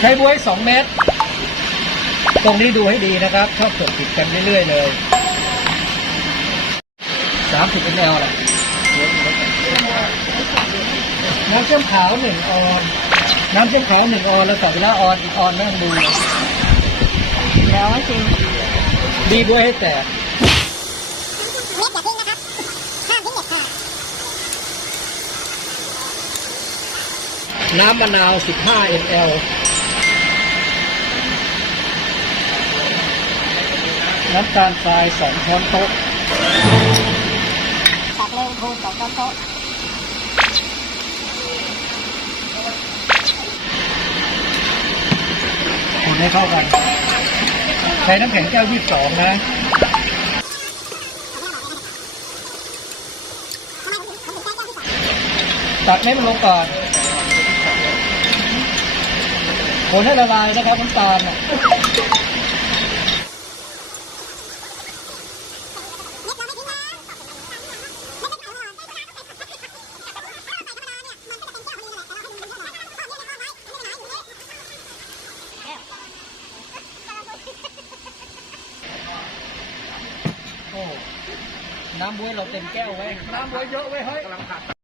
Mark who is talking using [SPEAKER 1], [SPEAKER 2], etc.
[SPEAKER 1] ใช้บวยสองเม็ดตรงนี้ดูให้ดีนะครับ ชอบกดติดกันเรื่อยๆเลยสามสิบมลแหละน้ำเชื่อมขาวหนึ่งออน น้ำเชื่อมขาวหนึ่งออนแล้วต่อเวลาออนอีกออนนั่งดู
[SPEAKER 2] แล้วจริง
[SPEAKER 1] ดีบวยให้แตก
[SPEAKER 3] เม็ดอย่าทิ้งนะครับ ห้ามทิ้งเด็ดขาด
[SPEAKER 1] น้ำมะนาว 15 ml น้ำตาลทราย 2 ช้อนโต๊ะ
[SPEAKER 3] ตักเลยโทนสองช้อนโต๊ะ
[SPEAKER 1] คนให้เข้ากัน ใช้น้ำแข็งแก้ว22นะตักให้มันลงก่อน คนให้ละลายนะครับน้ำตาลน่ะโอ้น้ำบ๊วยเราเต็มแก้วไว้ น้ำบ๊วยเยอะไว้เฮ้ยกำลังขาด